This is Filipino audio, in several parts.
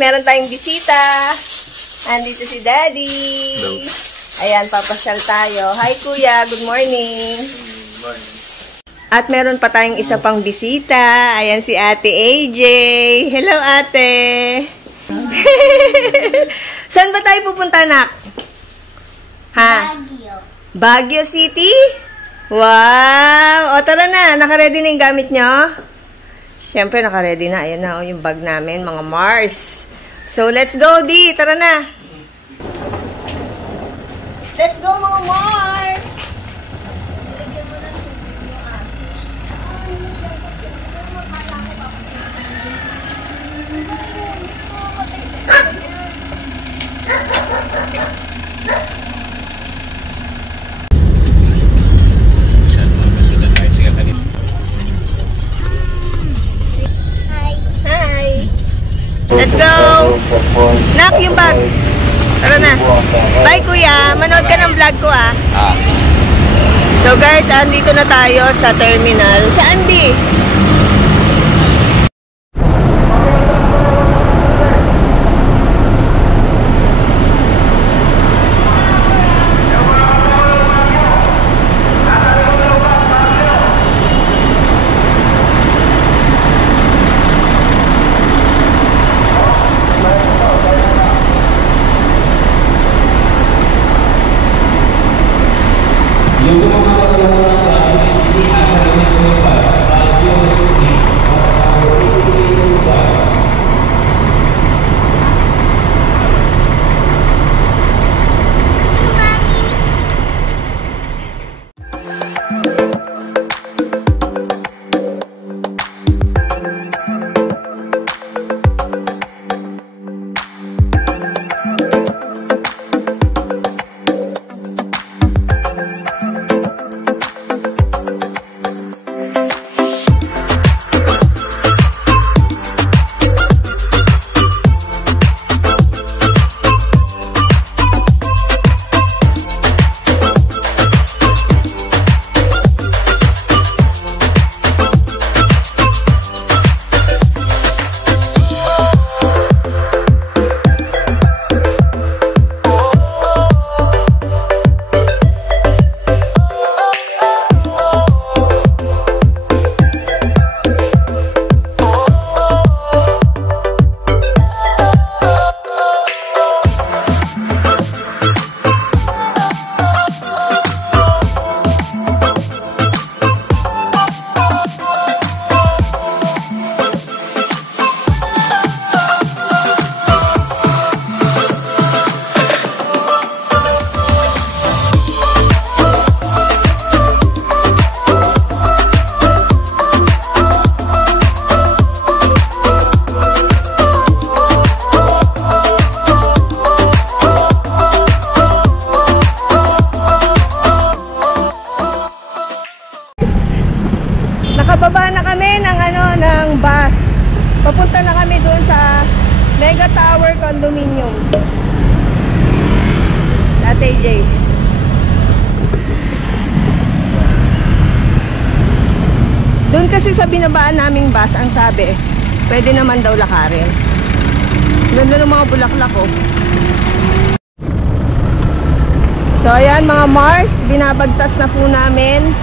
Meron tayong bisita. Andito si Daddy. Hello. Ayan, papasyal tayo. Hi, Kuya. Good morning. Good morning. At meron pa tayong isa pang bisita. Ayan si Ate AJ. Hello, Ate. Saan ba tayo pupunta, Nak? Ha? Baguio. Baguio City? Wow! O, tara na. Naka-ready na yung gamit nyo? Siyempre, naka-ready na. Ayan na, yung bag namin, mga Mars. So, let's go, Di. Tara na. Let's go, mga Mars. Let's go! Nak, yung bag. Tara na. Bye, Kuya. Manood ka ng vlog ko, ah. So, guys, andito na tayo sa terminal. Saan, Di? Nakababa na kami ng bus. Papunta na kami doon sa Mega Tower Condominium. Ate AJ. Doon kasi sa binabaan naming bus, ang sabi, pwede naman daw lakarin. Ganda ng mga bulaklak, oh. So ayan mga Mars, binabagtas na po namin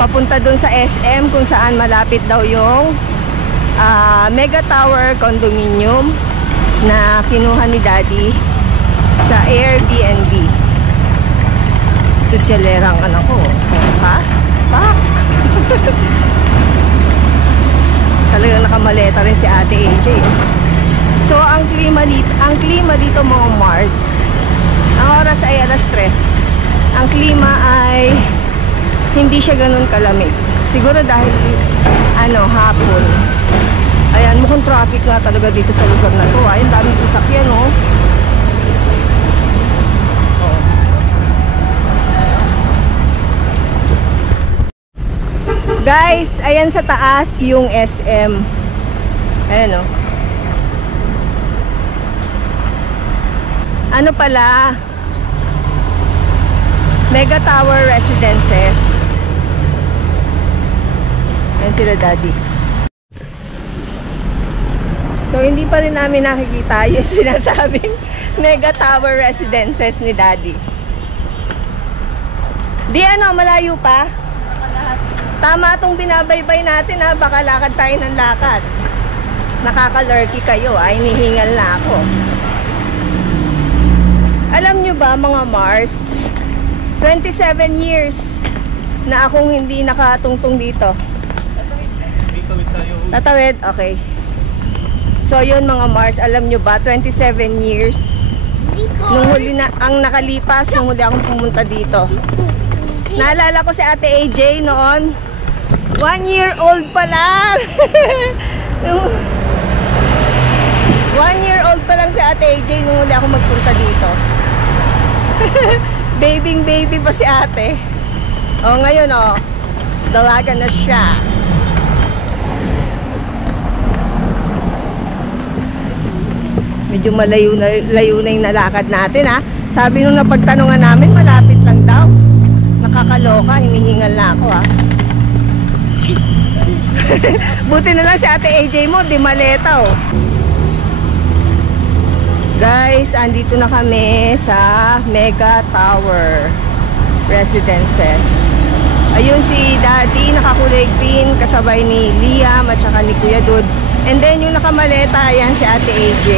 papunta dun sa SM kung saan malapit daw yung Mega Tower Condominium na kinuha ni Daddy sa Airbnb. Sosyalerang anak ko. Ha? Pak! Talagang nakamaleta rin si Ate AJ. So ang klima dito mga Mars, ang oras ay alas 3. Ang klima ay hindi siya ganun kalamig. Siguro dahil hapon. Ayan, mukhang traffic nga talaga dito sa lugar na to. Ayun, daming sasakyan, oh. Guys, ayan sa taas yung SM. Ayan o. Ano pala? Mega Tower Residences. Ayan sila daddy. So hindi pa rin namin nakikita yung sinasabing Mega Tower Residences ni daddy. Di ano, malayo pa? Tama itong binabaybay natin ha. Baka lakad tayo ng lakad. Nakakalurky kayo ha. Hinihingal na ako. Alam nyo ba mga Mars, 27 years na akong hindi nakatungtong dito. Tatawid? Okay. So yun mga Mars, alam nyo ba, 27 years nung huli na, ang nakalipas nung huli akong pumunta dito. Naalala ko si Ate AJ noon, 1 year old pa lang. 1 year old pa lang si Ate AJ nung huli ako magpunta dito. Baby pa si ate. O ngayon o, dalaga na siya. Medyo layo na yung nalakad natin ha. Sabi nung napagtanungan namin, malapit lang daw. Nakakaloka, hinihingal na ako ha. Buti na lang si Ate AJ mo, di maleta oh. Guys, andito na kami sa Mega Tower Residences. Ayun si Daddy, nakakulay green, kasabay ni Liam at saka ni Kuya Dud. And then yung nakamaleta, ayan si Ate AJ.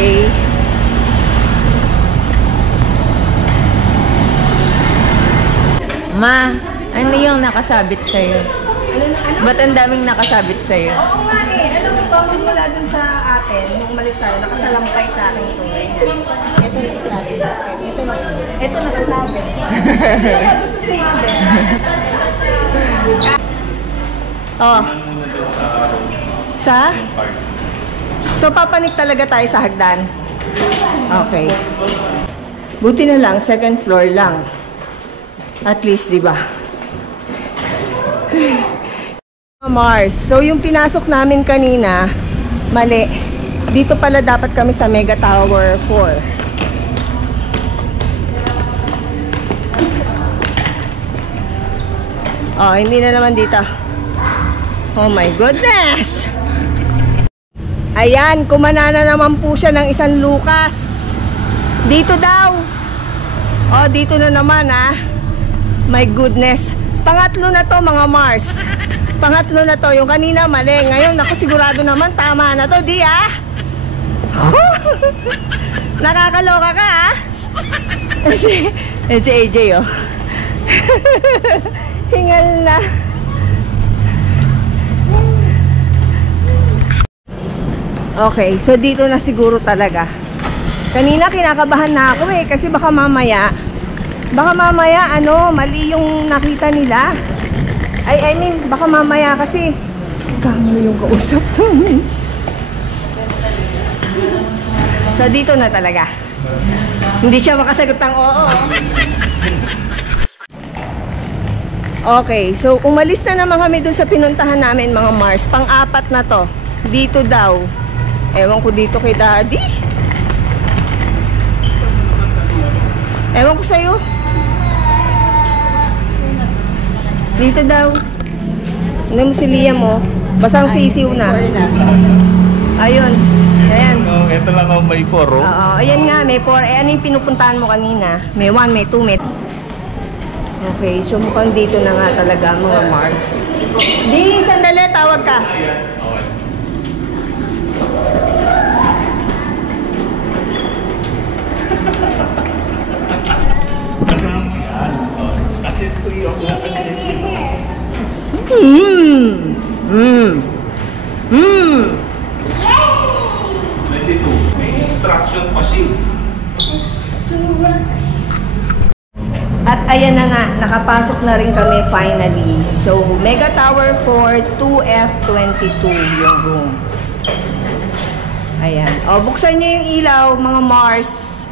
Ma, ano yung nakasabit sa'yo? Ba't ang daming nakasabit sa'yo? Oo nga eh. Alam mo ba, mula dun sa atin, nung umalis tayo, nakasalampay sa akin ito. Ito nakasabi. Ito nakasabi. Ito gusto sumabi. Oh. Sa? So, papanik talaga tayo sa hagdan? Okay. Buti na lang, second floor lang. At least, di ba? Mars. So, yung pinasok namin kanina, mali. Dito pala dapat kami sa Mega Tower 4. Oh, hindi na naman dito. Oh my goodness! Ayan, kumana na naman po siya ng isang Lucas. Dito daw. Oh, dito na naman ha. My goodness. Pangatlo na to mga Mars. Pangatlo na to. Yung kanina mali. Ngayon ako sigurado naman tama na to. Di ah. Nakakaloka ka ah. Si AJ oh. Hingal na. Okay. So dito na siguro talaga. Kanina kinakabahan na ako eh. Kasi baka mamaya ano, mali yung nakita nila. I mean, baka mamaya kasi scammer yung kausap namin. So, dito na talaga. Hindi siya makasagot ng oo. Okay, so umalis na naman kami dun sa pinuntahan namin mga Mars. Pang-apat na to. Dito daw. Ewan ko dito kay Daddy. Ewan ko sa'yo. Dito daw. Ano mo si Liam mo? Basang sisiw na. Ayun. Ayan. Oh, ito lang ang may 4 oh. Oo, ayan nga, may 4. Eh, ano yung pinupuntahan mo kanina? May 1, may 2, may... Okay, so mukhang dito na nga talaga mga Mars. Di, sandali, tawag ka. Kasi ito yung Mmm. Mmm. Mmm. 22. May instruction pa siya. At ayan na nga, nakapasok na rin kami finally. So, Mega Tower 4, 2F22 yung room. Ayan. O, buksan nyo yung ilaw, mga Mars.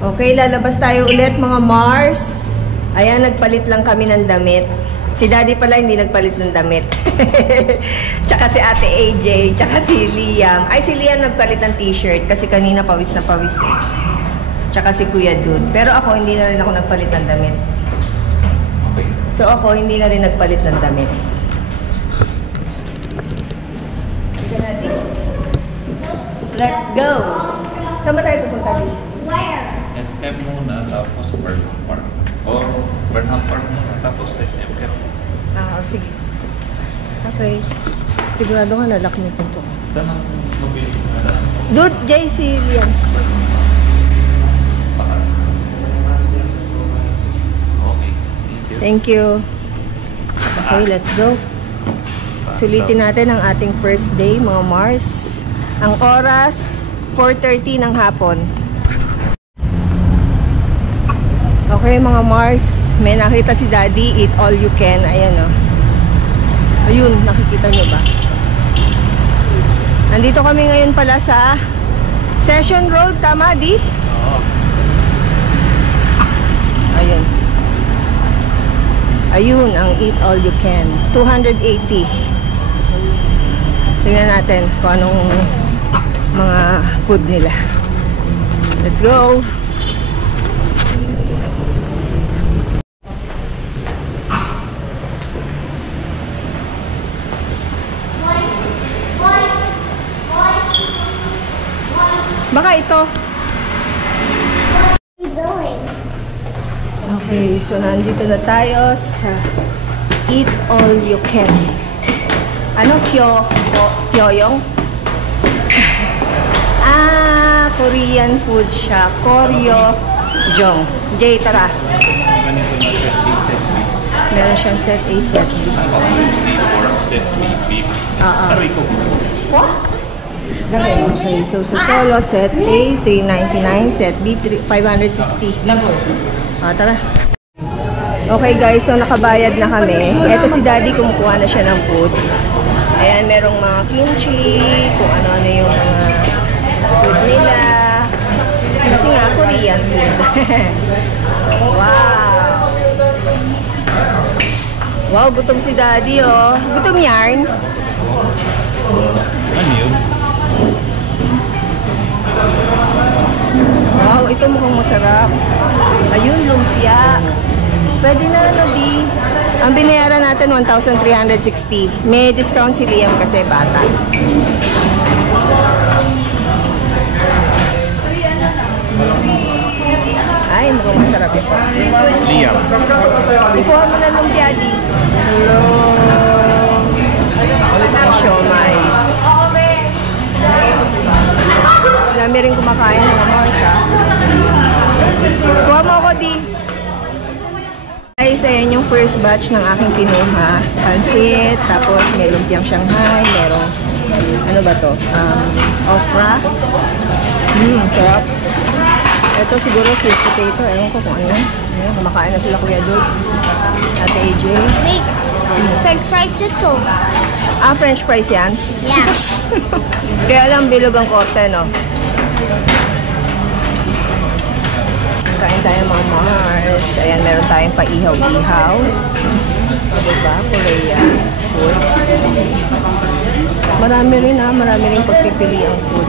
Okay, lalabas tayo ulit, mga Mars. Ayan, nagpalit lang kami ng damit. Si Daddy pala hindi nagpalit ng damit. Tsaka si Ate AJ, tsaka si Liam. Ay, si Liam nagpalit ng t-shirt kasi kanina pawis na pawis eh. Tsaka si Kuya Dude. Pero ako, hindi na rin ako nagpalit ng damit. So ako, hindi na rin nagpalit ng damit. Let's go! Saan ba tayo pupunta dito? SM muna, tapos Burnham Park. O Burnham Park muna, tapos SM ka. Ah, sige. Okay. Sigurado nga lalak niyo po ito. Saan ang mabilis na lang? Dude, JC, Liam. Pakas. Okay, thank you. Thank you. Okay, let's go. Sulitin natin ang ating first day, mga Mars. Ang oras, 4:30 ng hapon. Okay, mga Mars. May nakita si Daddy, eat all you can. Ayan, oh. Ayun, nakikita nyo ba? Nandito kami ngayon pala sa Session Road, tama, Di? Oo. Ayun. Ayun, ang eat all you can. 280. Tingnan natin kung anong mga food nila. Let's go! Baka ito. Okay, so nandito na tayo sa Eat All You Can. Ano? Kyoyong? Ah, Korean food siya. Koryo-jong. Jay, tara. Ganito na set A, set B. Meron siyang set A, set B. Set D, pork, set B, beef. Taray ko. What? Okay, so sa solo, set A, 399, set B, 550. Ah, tara. Okay guys, so nakabayad na kami. Ito si Daddy, kumukuha na siya ng food. Ayan, merong mga kimchi, kung ano-ano yung mga food nila. Kasi nga, Korean food. Wow! Wow, gutom si Daddy, oh. Gutom yarn. Ano yun? Wow, ito mukhang masarap. Ayun, lumpia. Pwede na, ano, Di. Ang binayaran natin, 1,360. May discount si Liam kasi bata. Ay, mukhang masarap ito. Liam. Ikuha mo na lumpia, Di. Hello. Ang siomay. Dami rin kumakain ng Mars, ha. Kuha mo ako, Di. Guys, ayan yung first batch ng aking kinuha. Pansit, tapos may lumpiang Shanghai, merong, ano ba to? Okra. Sarap. Ito siguro sweet potato. Ewan ko kung ano yan. Ayan, kumakain na sila, Kuya Dude. Ate AJ. Wait, French fries ito. Ah, French fries yan? Yeah. Kaya lang bilog ang korte, no? Kain tayo mga Mars. Ayan, meron tayong pa-ihaw-ihaw. O, diba? Korean food. Marami rin, ha? Marami rin pagpipili ang food.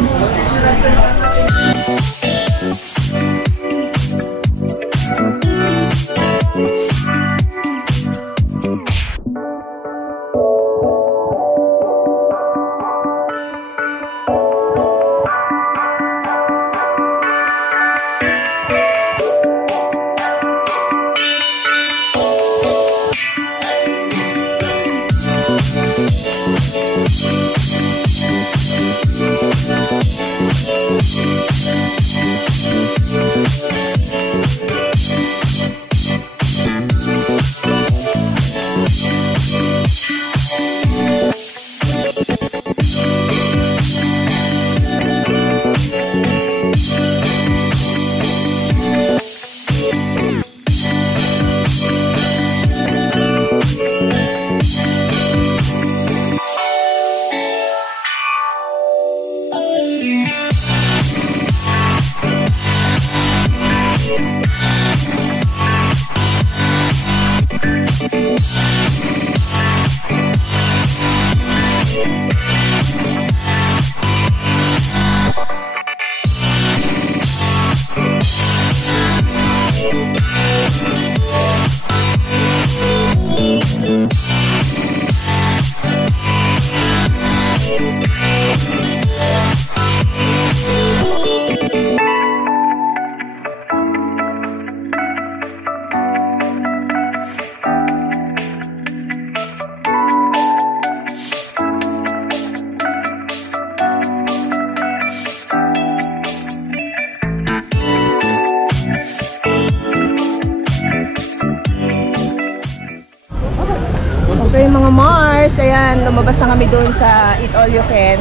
lumabas na kami doon sa Eat All You Can.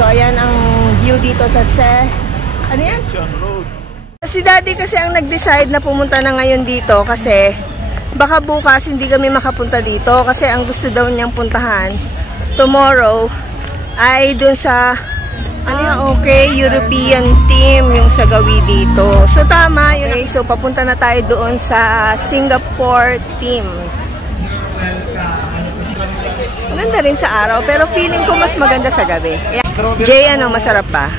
So, ayan ang view dito sa ano yan? Si Daddy kasi ang nag-decide na pumunta na ngayon dito kasi baka bukas hindi kami makapunta dito kasi ang gusto daw niyang puntahan tomorrow ay dun sa European team yung sa Gawi dito. So tama yun. Okay, so papunta na tayo doon sa Singapore team. Maganda rin sa araw pero feeling ko mas maganda sa gabi. Jay, ano masarap ba?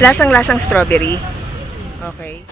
Lasang-lasang strawberry. Okay.